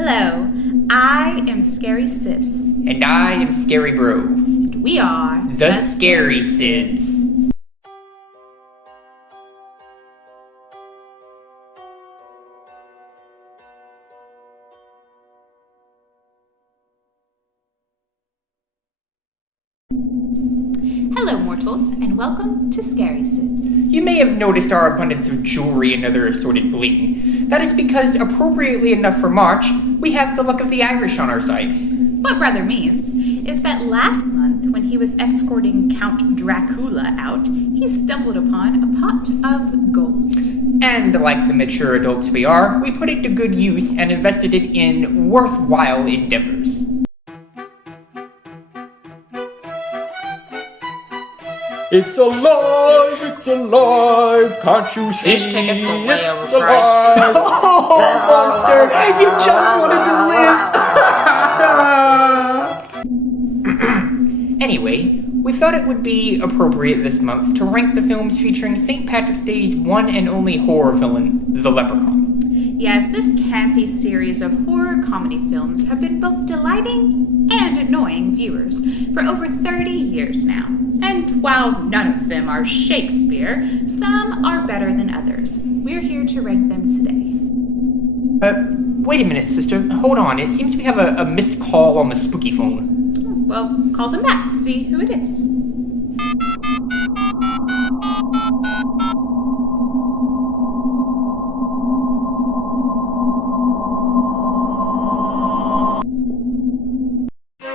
Hello, I am Scary Sis. And I am Scary Bro. And we are the Scary Sibs. Hello, mortals, and welcome to Scary Sibs. You may have noticed our abundance of jewelry and other assorted bling. That is because, appropriately enough for March, we have the luck of the Irish on our side. What brother means is that last month, when he was escorting Count Dracula out, he stumbled upon a pot of gold. And like the mature adults we are, we put it to good use and invested it in worthwhile endeavors. It's alive, can't you see? These tickets were way It's overpriced. alive. Oh, monster, you just wanted to live. Anyway, we thought it would be appropriate this month to rank the films featuring St. Patrick's Day's one and only horror villain, the Leprechaun. Yes, this campy series of horror comedy films have been both delighting and annoying viewers for over 30 years now. And while none of them are Shakespeare, some are better than others. We're here to rank them today. Wait a minute, sister. Hold on. It seems we have a missed call on the spooky phone. Well, call them back, see who it is.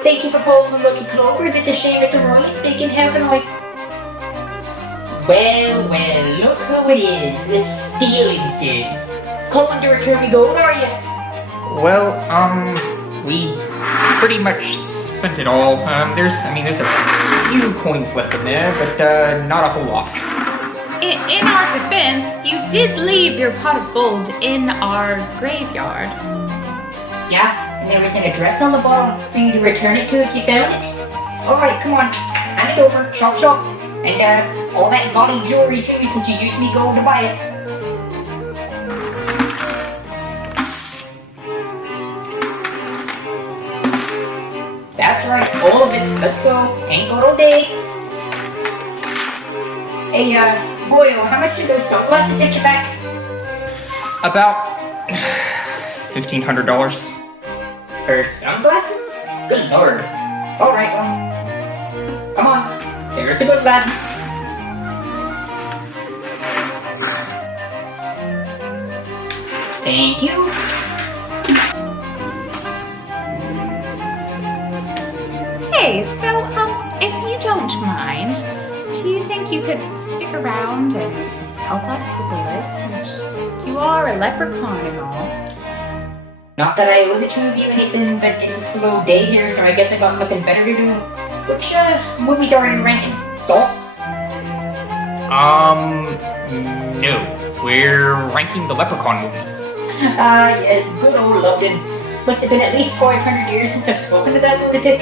Thank you for calling the Lucky Clover. This is Seamus O'Reilly speaking. How can I... Well, look who it is. The Stealing Sibs. Calling to return me gold, are you? Well, we pretty much spent it all. There's a few coins left in there, but not a whole lot. In our defense, you did leave your pot of gold in our graveyard. Yeah, and there was an address on the bottom for you to return it to if you found it. Alright, come on. Hand it over. Chop. And all that gaudy jewelry too, since you used me gold to buy it. That's right, all of it. Let's go. Ain't got all day. Hey, Boyle, how much did those sunglasses hit you back? About $1,500. Her sunglasses? Good lord. Alright, well. Come on. There's a good lad. Thank you. Hey, so, if you don't mind, do you think you could stick around and help us with the list since you are a leprechaun and all? Not that I owe the two of you anything, but it's a slow day here, so I guess I got nothing better to do. Which, movies are you ranking? Saw? No. We're ranking the Leprechaun movies. Yes, good old London. Must have been at least 500 years since I've spoken to that lunatic.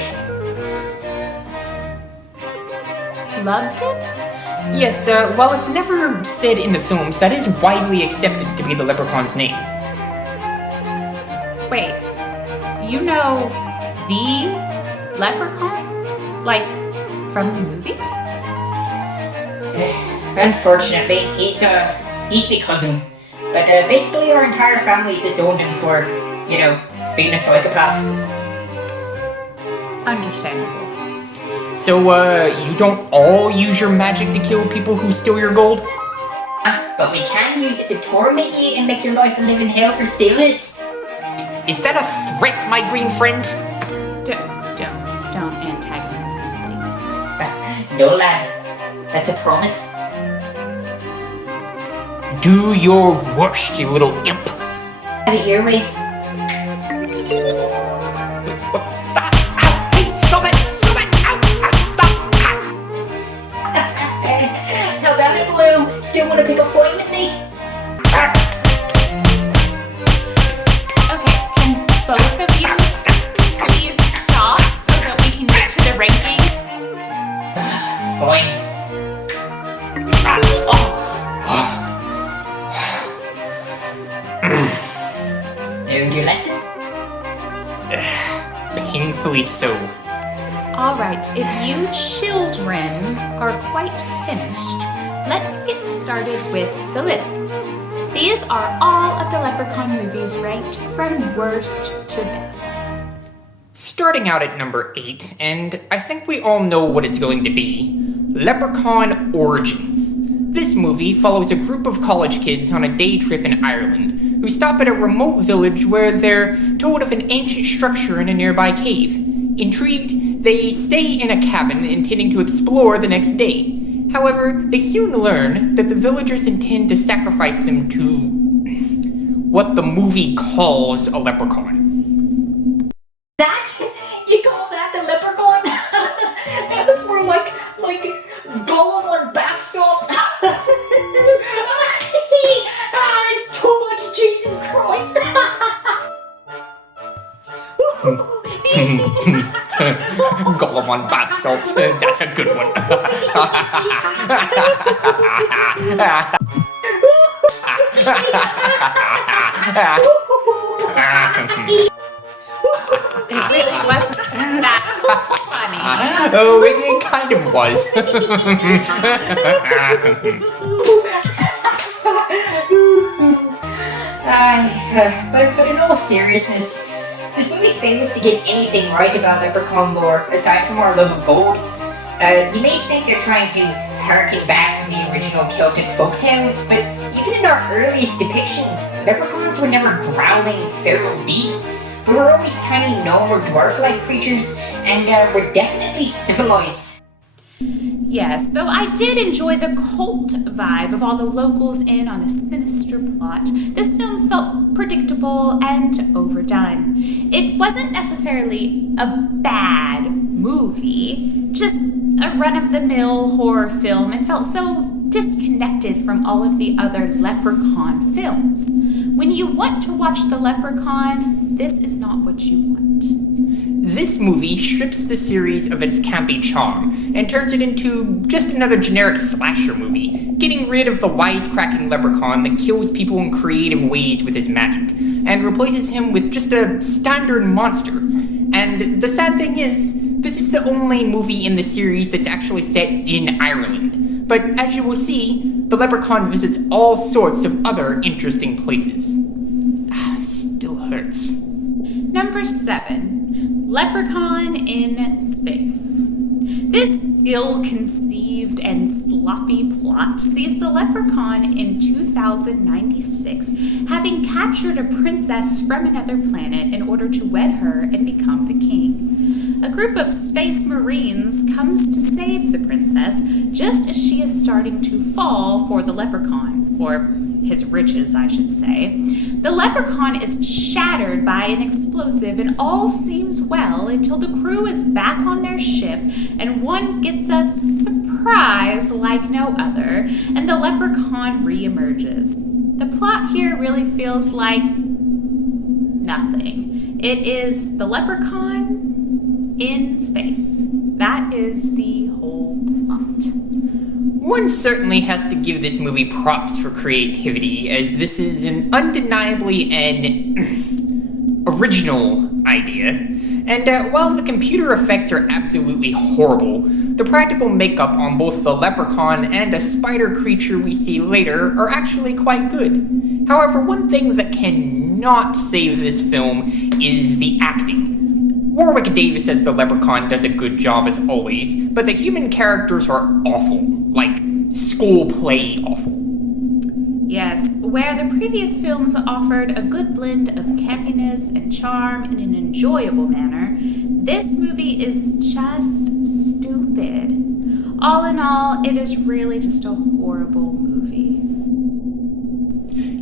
Loved it? Yes, while it's never said in the films, that is widely accepted to be the Leprechaun's name. Wait, you know the Leprechaun? Like, from the movies? Unfortunately, he's the cousin. But basically our entire family's disowned him for, being a psychopath. Understandable. So, you don't all use your magic to kill people who steal your gold? But we can use it to torment you and make your life a living hell for stealing it. Is that a threat, my green friend? Don't antagonize me, please. No, lad. That's a promise. Do your worst, you little imp. Have it your way. Hey, stop it! Stop it! Ow! Stop! How about it, Blue? Still want to pick a fight with me? Okay, can both of you please stop so that we can get to the ranking? Fine. Learned your lesson? Painfully so. All right, if you children are quite finished, let's get started with the list. These are all of the Leprechaun movies ranked from worst to best. Starting out at number 8, and I think we all know what it's going to be, Leprechaun Origins. This movie follows a group of college kids on a day trip in Ireland, who stop at a remote village where they're told of an ancient structure in a nearby cave. Intrigued, they stay in a cabin intending to explore the next day. However, they soon learn that the villagers intend to sacrifice them to what the movie calls a leprechaun. That? You call that the leprechaun? That looks more like Gollum on bath salts. It's too much, Jesus Christ. Gollum on bath salts, that's a good one. It really wasn't that funny. Oh, it kind of was. But in all seriousness, this movie fails to get anything right about leprechaun lore aside from our love of gold. You may think they're trying to harken back to the original Celtic folktales, but even in our earliest depictions, leprechauns were never growling feral beasts. We were always tiny gnome or dwarf-like creatures, and were definitely civilized. Yes, though I did enjoy the cult vibe of all the locals in on a sinister plot, this film felt predictable and overdone. It wasn't necessarily a bad movie, just a run-of-the-mill horror film, and felt so disconnected from all of the other Leprechaun films. When you want to watch The Leprechaun, this is not what you want. This movie strips the series of its campy charm and turns it into just another generic slasher movie, getting rid of the wisecracking leprechaun that kills people in creative ways with his magic, and replaces him with just a standard monster. And the sad thing is, this is the only movie in the series that's actually set in Ireland. But as you will see, the leprechaun visits all sorts of other interesting places. Still hurts. Number 7. Leprechaun in Space. This ill-conceived and sloppy plot sees the leprechaun in 2096 having captured a princess from another planet in order to wed her and become the king. A group of space marines comes to save the princess just as she is starting to fall for the leprechaun, or his riches, I should say. The leprechaun is shattered by an explosive and all seems well until the crew is back on their ship and one gets a surprise like no other, and the leprechaun re-emerges. The plot here really feels like nothing. It is the leprechaun in space. That is the whole plot. One certainly has to give this movie props for creativity, as this is an undeniably an original idea. And while the computer effects are absolutely horrible, the practical makeup on both the leprechaun and a spider creature we see later are actually quite good. However, one thing that cannot save this film is the acting. Warwick Davis as the leprechaun does a good job as always, but the human characters are awful. Like, school play awful. Yes, where the previous films offered a good blend of campiness and charm in an enjoyable manner, this movie is just stupid. All in all, it is really just a horrible movie.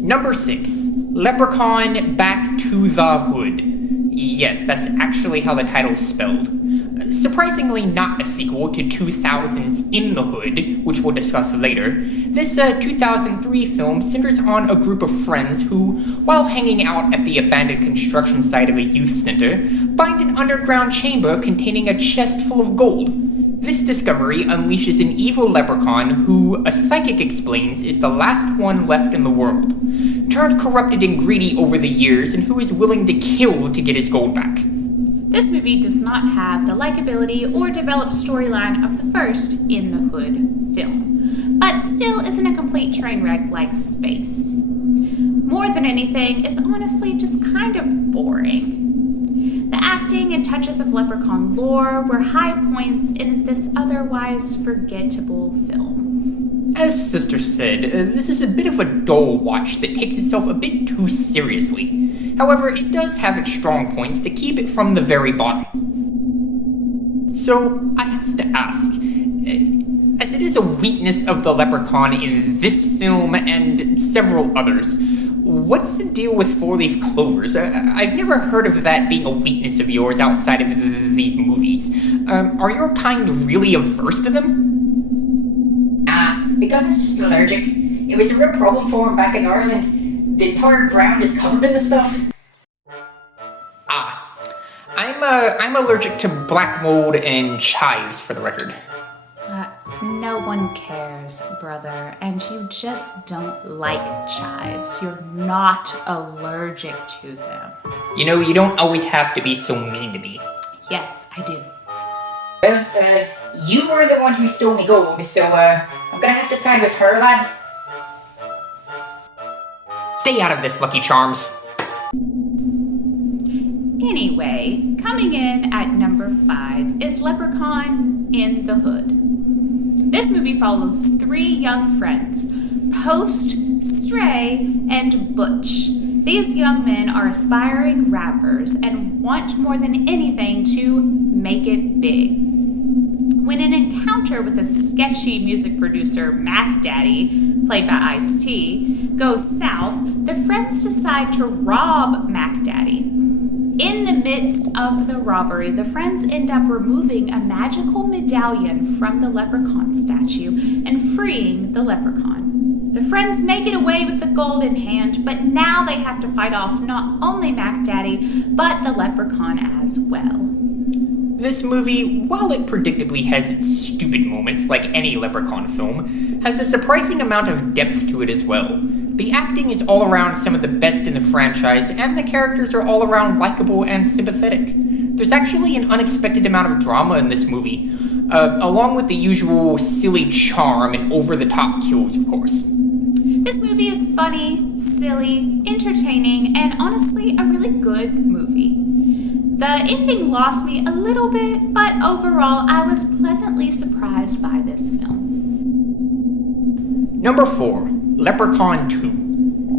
Number 6. Leprechaun Back to the Hood. Yes, that's actually how the title's spelled. Surprisingly not a sequel to 2000's In the Hood, which we'll discuss later. This 2003 film centers on a group of friends who, while hanging out at the abandoned construction site of a youth center, find an underground chamber containing a chest full of gold. This discovery unleashes an evil leprechaun who, a psychic explains, is the last one left in the world. Turned corrupted and greedy over the years, and who is willing to kill to get his gold back. This movie does not have the likability or developed storyline of the first In the Hood film, but still isn't a complete train wreck like Space. More than anything, it's honestly just kind of boring. The acting and touches of Leprechaun lore were high points in this otherwise forgettable film. As Sister said, this is a bit of a dull watch that takes itself a bit too seriously. However, it does have its strong points to keep it from the very bottom. So, I have to ask, as it is a weakness of the Leprechaun in this film and several others, what's the deal with four-leaf clovers? I've never heard of that being a weakness of yours outside of these movies. Are your kind really averse to them? Because it's just allergic. It was a real problem for him back in Ireland. The entire ground is covered in the stuff. I'm allergic to black mold and chives, for the record. No one cares, brother, and you just don't like chives. You're not allergic to them. You know, you don't always have to be so mean to me. Yes, I do. Well, you were the one who stole me gold, so, I'm gonna have to side with her, lad. Stay out of this, Lucky Charms. Anyway, coming in at number 5 is Leprechaun in the Hood. This movie follows 3 young friends, Post, Stray, and Butch. These young men are aspiring rappers and want more than anything to make it big. When an encounter with a sketchy music producer, Mac Daddy, played by Ice-T, goes south, the friends decide to rob Mac Daddy. In the midst of the robbery, the friends end up removing a magical medallion from the leprechaun statue and freeing the leprechaun. The friends make it away with the gold in hand, but now they have to fight off not only Mac Daddy, but the leprechaun as well. This movie, while it predictably has its stupid moments like any Leprechaun film, has a surprising amount of depth to it as well. The acting is all around some of the best in the franchise, and the characters are all around likable and sympathetic. There's actually an unexpected amount of drama in this movie, along with the usual silly charm and over-the-top kills, of course. This movie is funny, silly, entertaining, and honestly a really good movie. The ending lost me a little bit, but overall I was pleasantly surprised by this film. Number 4, Leprechaun 2.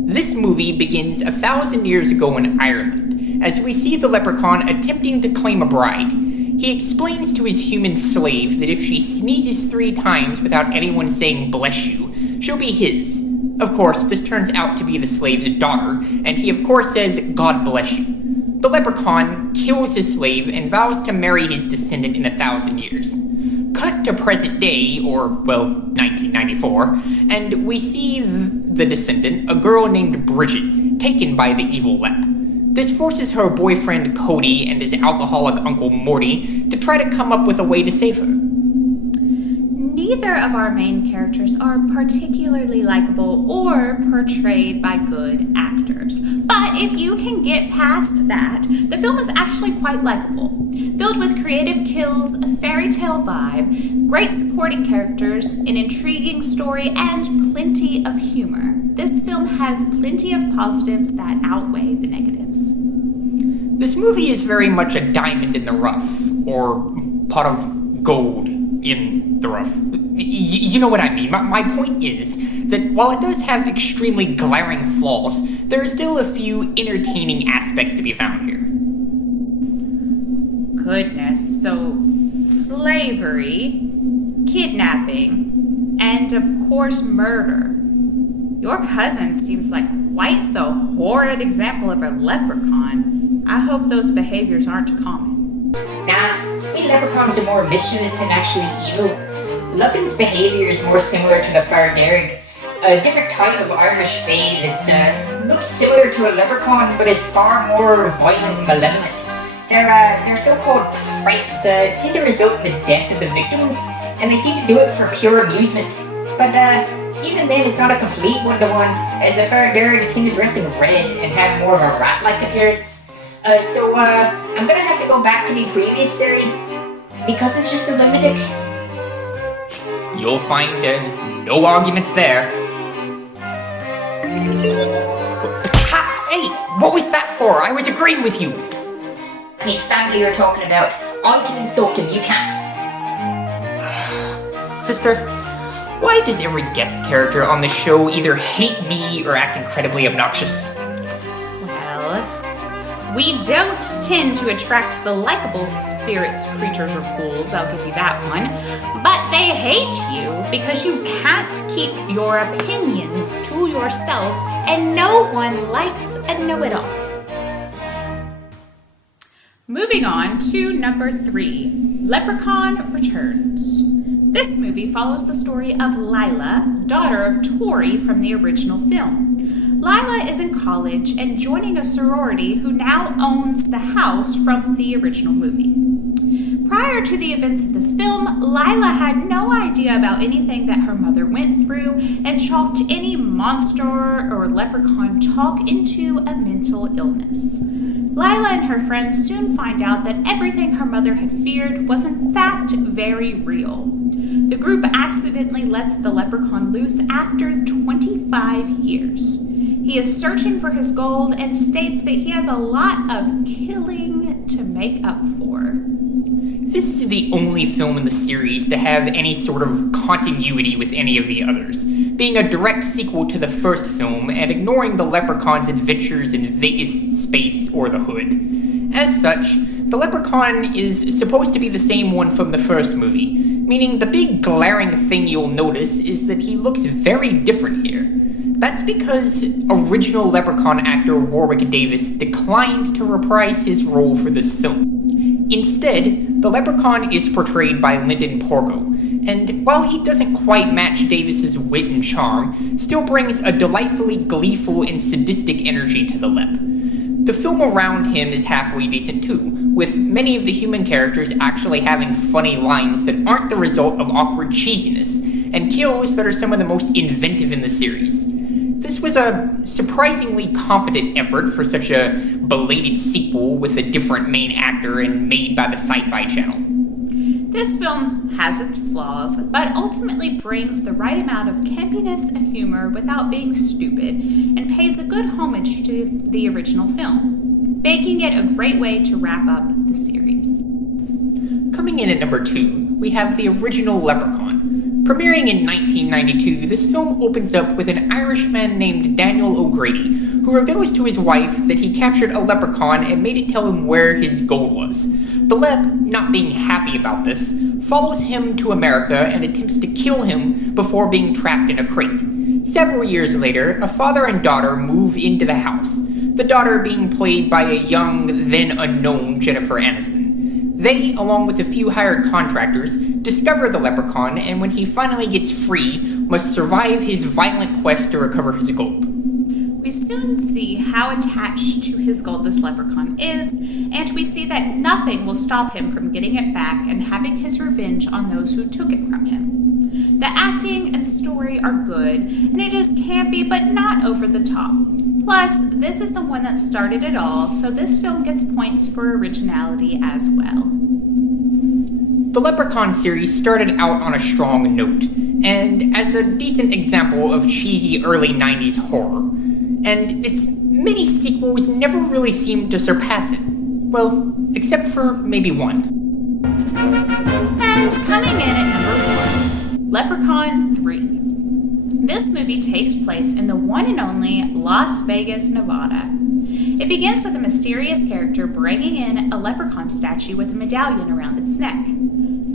This movie begins 1,000 years ago in Ireland, as we see the leprechaun attempting to claim a bride. He explains to his human slave that if she sneezes 3 times without anyone saying bless you, she'll be his. Of course, this turns out to be the slave's daughter, and he of course says, God bless you. The leprechaun kills his slave and vows to marry his descendant in 1,000 years. Cut to present day, or, well, 1994, and we see the descendant, a girl named Bridget, taken by the evil Lep. This forces her boyfriend Cody and his alcoholic uncle Morty to try to come up with a way to save her. Neither of our main characters are particularly likable or portrayed by good actors. But if you can get past that, the film is actually quite likable. Filled with creative kills, a fairy tale vibe, great supporting characters, an intriguing story, and plenty of humor. This film has plenty of positives that outweigh the negatives. This movie is very much a diamond in the rough, or pot of gold in the rough. You know what I mean. My point is that while it does have extremely glaring flaws, there are still a few entertaining aspects to be found here. Goodness, so slavery, kidnapping, and of course murder. Your cousin seems like quite the horrid example of a leprechaun. I hope those behaviors aren't common. Nah, we leprechauns are more mischievous than actually evil. Lupin's behaviour is more similar to the Farderg, a different type of Irish fae that looks similar to a leprechaun but is far more violent and malevolent. Their so-called pranks tend to result in the death of the victims, and they seem to do it for pure amusement. But even then it's not a complete one-to-one, as the Farderg tend to dress in red and have more of a rat-like appearance. So I'm gonna have to go back to the previous theory? Because it's just a lunatic? You'll find no arguments there. Ha! Hey, what was that for? I was agreeing with you. His family you're talking about. I can insult him, you can't. Sister, why does every guest character on the show either hate me or act incredibly obnoxious? Well, we don't tend to attract the likable spirits, creatures, or ghouls, I'll give you that one. But they hate you because you can't keep your opinions to yourself, and no one likes a know-it-all. Moving on to number 3, Leprechaun Returns. This movie follows the story of Lila, daughter of Tori from the original film. Lila is in college and joining a sorority who now owns the house from the original movie. Prior to the events of this film, Lila had no idea about anything that her mother went through and chalked any monster or leprechaun talk into a mental illness. Lila and her friends soon find out that everything her mother had feared was in fact very real. The group accidentally lets the leprechaun loose after 25 years. He is searching for his gold and states that he has a lot of killing to make up for. This is the only film in the series to have any sort of continuity with any of the others, being a direct sequel to the first film and ignoring the leprechaun's adventures in Vegas, space, or the hood. As such, the leprechaun is supposed to be the same one from the first movie, meaning the big glaring thing you'll notice is that he looks very different here. That's because original Leprechaun actor Warwick Davis declined to reprise his role for this film. Instead, the Leprechaun is portrayed by Lyndon Porgo, and while he doesn't quite match Davis's wit and charm, still brings a delightfully gleeful and sadistic energy to the Lep. The film around him is halfway decent too, with many of the human characters actually having funny lines that aren't the result of awkward cheesiness, and kills that are some of the most inventive in the series. This was a surprisingly competent effort for such a belated sequel with a different main actor and made by the Sci-Fi Channel. This film has its flaws, but ultimately brings the right amount of campiness and humor without being stupid, and pays a good homage to the original film, making it a great way to wrap up the series. Coming in at number 2, we have the original Leprechaun. Premiering in 1992, this film opens up with an Irishman named Daniel O'Grady, who reveals to his wife that he captured a leprechaun and made it tell him where his gold was. The Lep, not being happy about this, follows him to America and attempts to kill him before being trapped in a crate. Several years later, a father and daughter move into the house, the daughter being played by a young, then unknown Jennifer Aniston. They, along with a few hired contractors, discover the leprechaun, and when he finally gets free, must survive his violent quest to recover his gold. We soon see how attached to his gold this leprechaun is, and we see that nothing will stop him from getting it back and having his revenge on those who took it from him. The acting and story are good, and it is campy but not over the top. Plus, this is the one that started it all, so this film gets points for originality as well. The Leprechaun series started out on a strong note, and as a decent example of cheesy early 90s horror, and its many sequels never really seemed to surpass it. Well, except for maybe one. And coming in at number 1, Leprechaun 3. This movie takes place in the one and only Las Vegas, Nevada. It begins with a mysterious character bringing in a leprechaun statue with a medallion around its neck.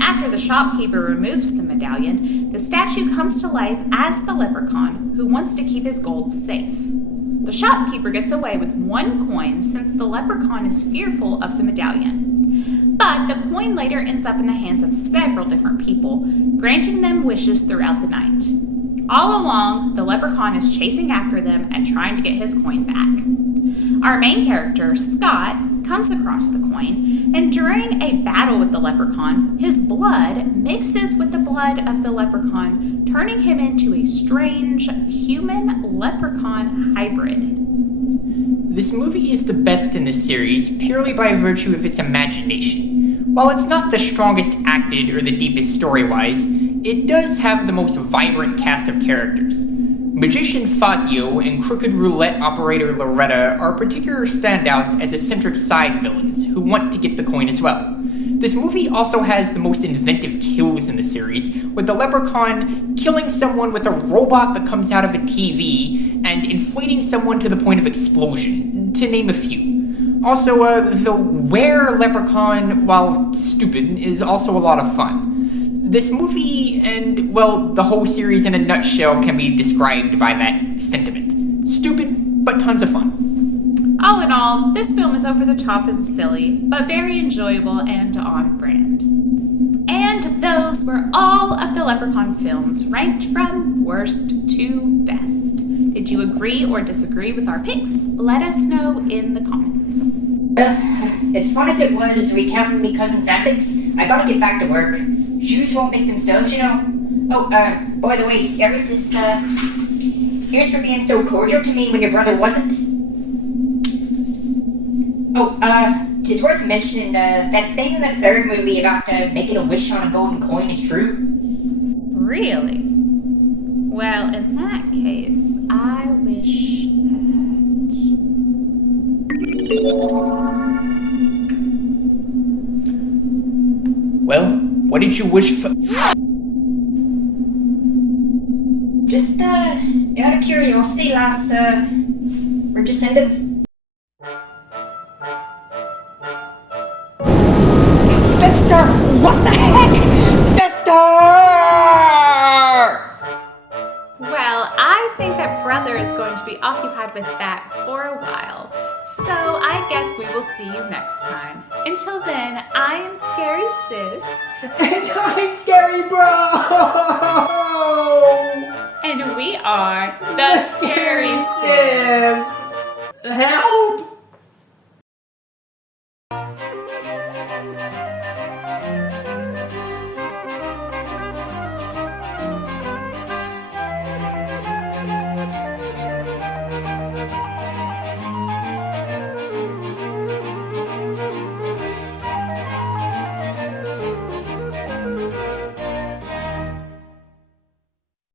After the shopkeeper removes the medallion, the statue comes to life as the leprechaun who wants to keep his gold safe. The shopkeeper gets away with 1 coin since the leprechaun is fearful of the medallion. But the coin later ends up in the hands of several different people, granting them wishes throughout the night. All along, the leprechaun is chasing after them and trying to get his coin back. Our main character, Scott, comes across the coin, and during a battle with the leprechaun, his blood mixes with the blood of the leprechaun, turning him into a strange human-leprechaun hybrid. This movie is the best in the series purely by virtue of its imagination. While it's not the strongest acted or the deepest story-wise, it does have the most vibrant cast of characters. Magician Fazio and crooked roulette operator Loretta are particular standouts as eccentric side villains who want to get the coin as well. This movie also has the most inventive kills in the series, with the Leprechaun killing someone with a robot that comes out of a TV and inflating someone to the point of explosion, to name a few. Also, the Were-Leprechaun, while stupid, is also a lot of fun. This movie and, well, the whole series in a nutshell can be described by that sentiment. Stupid, but tons of fun. All in all, this film is over the top and silly, but very enjoyable and on brand. And those were all of the Leprechaun films, ranked from worst to best. Did you agree or disagree with our picks? Let us know in the comments. As fun as it was recounting me cousin's antics, I gotta get back to work. Shoes won't make themselves, you know. Oh, by the way, Scary Sibs, here's for being so cordial to me when your brother wasn't. Oh, it's worth mentioning, that thing in the third movie about, making a wish on a golden coin is true. Really? Well, in that case, I wish Well, what did you wish for? Just, out of curiosity, lass, where'd you send him? Sister! What the heck? Sister! Well, I think that brother is going to be occupied with that for a while. So I guess we will see you next time. Until then, I am Scary Sis. And I'm Scary Bro! And we are the Scary Sibs.